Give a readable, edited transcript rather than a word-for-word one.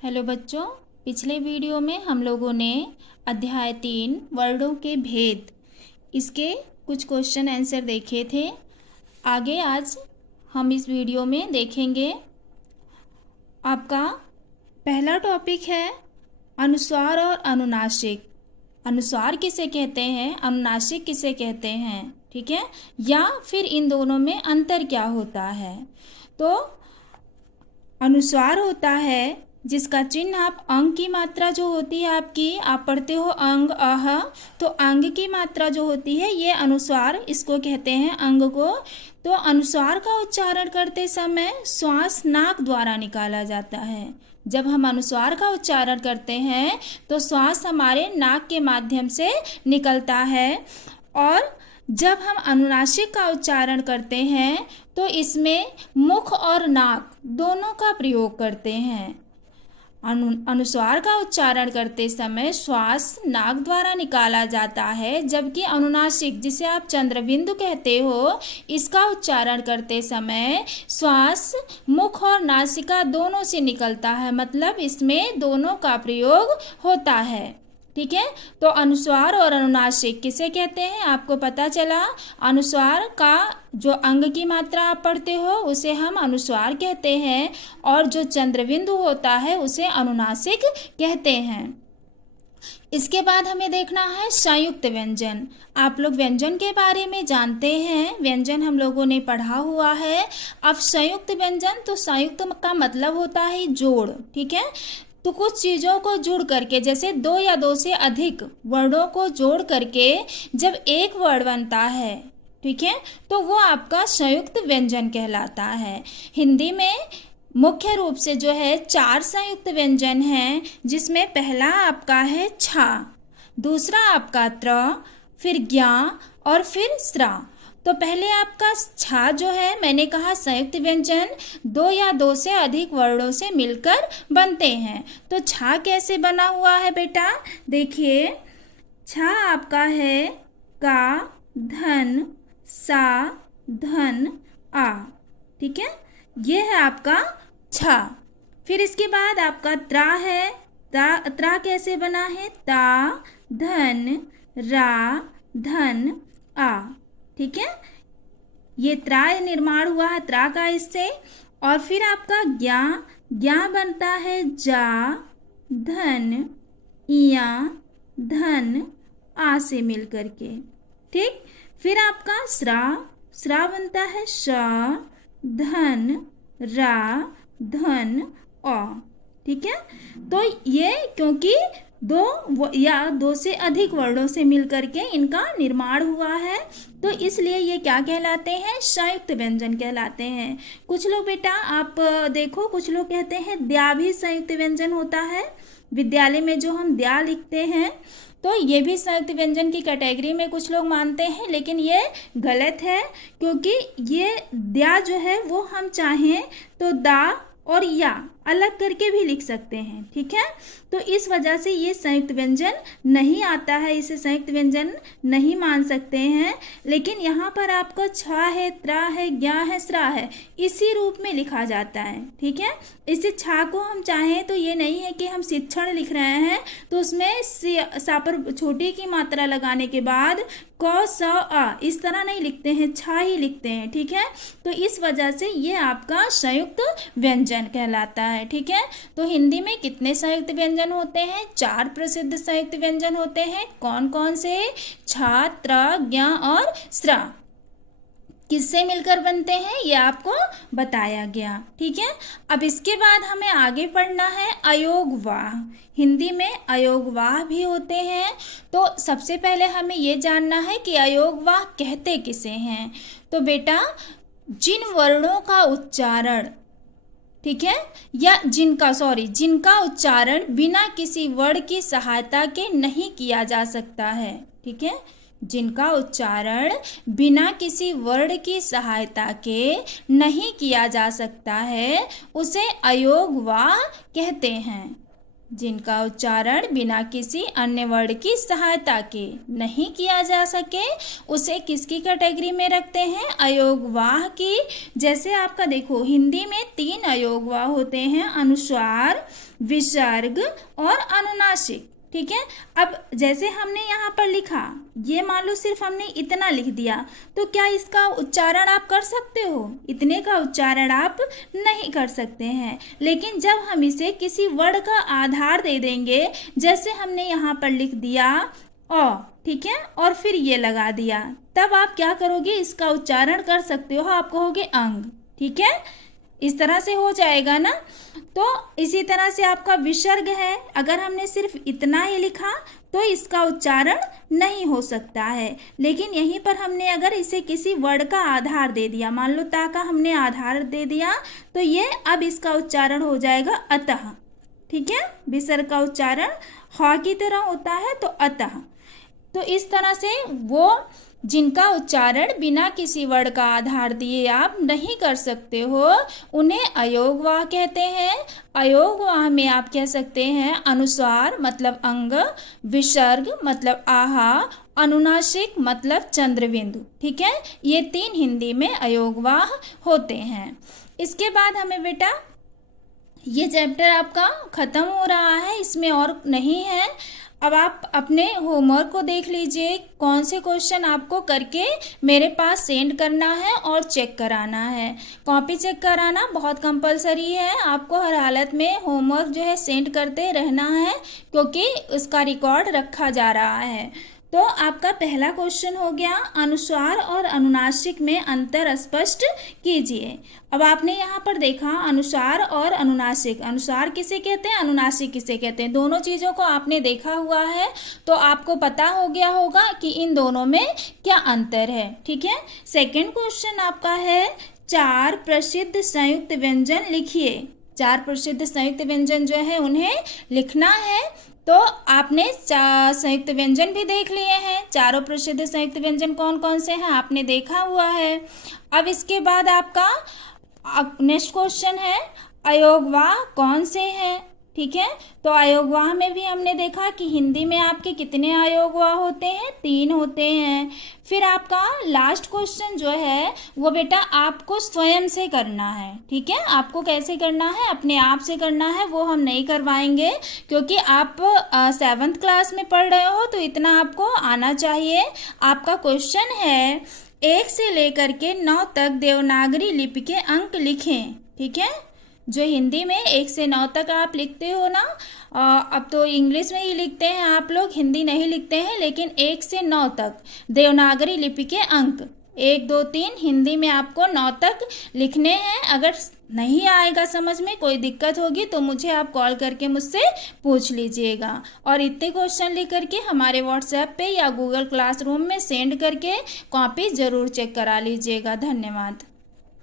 Hello बच्चों, पिछले video में हम लोगों ने अध्याय 3 वर्णों के भेद इसके कुछ क्वेश्चन आंसर देखे थे। आगे आज हम इस वीडियो में देखेंगे। आपका पहला टॉपिक है अनुस्वार और अनुनासिक। अनुस्वार किसे कहते हैं, अनुनासिक किसे कहते हैं, ठीक है, या फिर इन दोनों में अंतर क्या होता है। तो अनुस्वार होता है जिसका चिन्ह आप अंग की मात्रा जो होती है आपकी, आप पढ़ते हो अंग अह, तो अंग की मात्रा जो होती है ये अनुस्वार, इसको कहते हैं अंग को। तो अनुस्वार का उच्चारण करते समय श्वास नाक द्वारा निकाला जाता है। जब हम अनुस्वार का उच्चारण करते हैं तो श्वास हमारे नाक के माध्यम से निकलता है, और जब हम अनुनासिक का उच्चारण करते हैं तो इसमें मुख और नाक दोनों का प्रयोग करते हैं। अनुस्वार का उच्चारण करते समय श्वास नाक द्वारा निकाला जाता है, जबकि अनुनासिक जिसे आप चंद्रबिंदु कहते हो, इसका उच्चारण करते समय श्वास मुख और नासिका दोनों से निकलता है, मतलब इसमें दोनों का प्रयोग होता है। ठीक है, तो अनुस्वार और अनुनासिक किसे कहते हैं आपको पता चला। अनुस्वार का जो अंग की मात्रा आप पढ़ते हो उसे हम अनुस्वार कहते हैं, और जो चंद्रबिंदु होता है उसे अनुनासिक कहते हैं। इसके बाद हमें देखना है संयुक्त व्यंजन। आप लोग व्यंजन के बारे में जानते हैं, व्यंजन हम लोगों ने पढ़ा हुआ है। अब संयुक्त व्यंजन, तो संयुक्त का मतलब होता है जोड़, ठीक है। तो कुछ चीज़ों को जोड़ करके, जैसे दो या दो से अधिक वर्णों को जोड़ करके जब एक वर्ण बनता है, ठीक है, तो वो आपका संयुक्त व्यंजन कहलाता है। हिंदी में मुख्य रूप से जो है 4 संयुक्त व्यंजन हैं, जिसमें पहला आपका है छा, दूसरा आपका त्र, फिर ज्ञा और फिर स्रा। तो पहले आपका छा जो है, मैंने कहा संयुक्त व्यंजन दो या दो से अधिक वर्णों से मिलकर बनते हैं। तो छा कैसे बना हुआ है बेटा, देखिए छा आपका है का, धन, सा, धन, आ, ठीक है, ये है आपका छा। फिर इसके बाद आपका त्रा है, त्रा कैसे बना है, ता, धन, रा, धन, आ, ठीक है, ये त्रा निर्माण हुआ है त्रा का इससे। और फिर आपका ज्ञा, ज्ञा बनता है जा, धन, इया, धन, आ से मिल करके, ठीक। फिर आपका स्रा, स्रा बनता है श, धन, रा, धन, अ, ठीक है। तो ये क्योंकि दो या दो से अधिक वर्णों से मिलकर के इनका निर्माण हुआ है, तो इसलिए ये क्या कहलाते हैं, संयुक्त व्यंजन कहलाते हैं। कुछ लोग बेटा आप देखो, कुछ लोग कहते हैं द्या भी संयुक्त व्यंजन होता है। विद्यालय में जो हम द्या लिखते हैं तो ये भी संयुक्त व्यंजन की कैटेगरी में कुछ लोग मानते हैं, लेकिन ये गलत है, क्योंकि ये द्या जो है वो हम चाहें तो दा और या अलग करके भी लिख सकते हैं, ठीक है। तो इस वजह से ये संयुक्त व्यंजन नहीं आता है, इसे संयुक्त व्यंजन नहीं मान सकते हैं। लेकिन यहाँ पर आपको छा है, त्रा है, ज्ञा है, स्रा है, इसी रूप में लिखा जाता है, ठीक है। इसे छा को हम चाहें तो ये नहीं है कि हम शिक्षण लिख रहे हैं तो उसमें सा पर छोटी की मात्रा लगाने के बाद क, स, आ इस तरह नहीं लिखते हैं, छा ही लिखते हैं, ठीक है। तो इस वजह से ये आपका संयुक्त व्यंजन कहलाता है, ठीक है। तो हिंदी में कितने संयुक्त व्यंजन होते हैं, 4 प्रसिद्ध संयुक्त व्यंजन होते हैं। कौन कौन से, छा, त्र, ज्ञा और स्रा। किससे मिलकर बनते हैं ये आपको बताया गया, ठीक है। अब इसके बाद हमें आगे पढ़ना है अयोगवाह। हिंदी में अयोगवाह भी होते हैं। तो सबसे पहले हमें ये जानना है कि अयोगवाह कहते किसे हैं। तो बेटा जिन वर्णों का उच्चारण, ठीक है, या जिनका उच्चारण बिना किसी वर्ण की सहायता के नहीं किया जा सकता है, ठीक है, जिनका उच्चारण बिना किसी वर्ण की सहायता के नहीं किया जा सकता है, उसे अयोगवाह कहते हैं। जिनका उच्चारण बिना किसी अन्य वर्ड की सहायता के नहीं किया जा सके उसे किसकी कैटेगरी में रखते हैं? अयोगवाह की। जैसे आपका देखो हिंदी में 3 अयोगवाह होते हैं, अनुस्वार, विसर्ग और अनुनासिक। ठीक है। अब जैसे हमने यहाँ पर लिखा, ये मान लो सिर्फ हमने इतना लिख दिया, तो क्या इसका उच्चारण आप कर सकते हो? इतने का उच्चारण आप नहीं कर सकते हैं। लेकिन जब हम इसे किसी वर्ड का आधार दे देंगे, जैसे हमने यहाँ पर लिख दिया अ, ठीक है, और फिर ये लगा दिया, तब आप क्या करोगे? इसका उच्चारण कर सकते हो, आप कहोगे अंग। ठीक है, इस तरह से हो जाएगा ना। तो इसी तरह से आपका विसर्ग है, अगर हमने सिर्फ इतना ही लिखा तो इसका उच्चारण नहीं हो सकता है। लेकिन यहीं पर हमने अगर इसे किसी वर्ड का आधार दे दिया, मान लो ता का हमने आधार दे दिया, तो ये अब इसका उच्चारण हो जाएगा अतः। ठीक है, विसर्ग का उच्चारण ह की तरह होता है, तो अतः। तो इस तरह से वो जिनका उच्चारण बिना किसी वर्ड का आधार दिए आप नहीं कर सकते हो, उन्हें अयोगवाह कहते हैं। अयोगवाह में आप कह सकते हैं अनुस्वार मतलब अंग, विसर्ग मतलब आहा, अनुनासिक मतलब चंद्रबिंदु। ठीक है, ये 3 हिंदी में अयोगवाह होते हैं। इसके बाद हमें बेटा ये चैप्टर आपका ख़त्म हो रहा है, इसमें और नहीं है। अब आप अपने होमवर्क को देख लीजिए, कौन से क्वेश्चन आपको करके मेरे पास सेंड करना है और चेक कराना है। कॉपी चेक कराना बहुत कंपलसरी है, आपको हर हालत में होमवर्क जो है सेंड करते रहना है, क्योंकि उसका रिकॉर्ड रखा जा रहा है। तो आपका पहला क्वेश्चन हो गया, अनुस्वार और अनुनासिक में अंतर स्पष्ट कीजिए। अब आपने यहाँ पर देखा अनुस्वार और अनुनासिक, अनुस्वार किसे कहते हैं, अनुनासिक किसे कहते हैं, दोनों चीज़ों को आपने देखा हुआ है, तो आपको पता हो गया होगा कि इन दोनों में क्या अंतर है। ठीक है, सेकेंड क्वेश्चन आपका है 4 प्रसिद्ध संयुक्त व्यंजन लिखिए। 4 प्रसिद्ध संयुक्त व्यंजन जो है उन्हें लिखना है। तो आपने संयुक्त व्यंजन भी देख लिए हैं, चारों प्रसिद्ध संयुक्त व्यंजन कौन कौन से हैं आपने देखा हुआ है। अब इसके बाद आपका नेक्स्ट क्वेश्चन है अयोगवाह कौन से हैं। ठीक है, तो अयोगवाह में भी हमने देखा कि हिंदी में आपके कितने अयोगवाह होते हैं, 3 होते हैं। फिर आपका लास्ट क्वेश्चन जो है वो बेटा आपको स्वयं से करना है। ठीक है, आपको कैसे करना है, अपने आप से करना है, वो हम नहीं करवाएंगे, क्योंकि आप 7th क्लास में पढ़ रहे हो, तो इतना आपको आना चाहिए। आपका क्वेश्चन है 1 से लेकर के 9 तक देवनागरी लिपि के अंक लिखें। ठीक है, जो हिंदी में 1 से 9 तक आप लिखते हो ना, अब तो इंग्लिश में ही लिखते हैं आप लोग, हिंदी नहीं लिखते हैं, लेकिन 1 से 9 तक देवनागरी लिपि के अंक 1 2 3 हिंदी में आपको 9 तक लिखने हैं। अगर नहीं आएगा समझ में, कोई दिक्कत होगी तो मुझे आप कॉल करके मुझसे पूछ लीजिएगा। और इतने क्वेश्चन लिख करके हमारे व्हाट्सएप पे या गूगल क्लासरूम में सेंड करके कॉपी ज़रूर चेक करा लीजिएगा। धन्यवाद।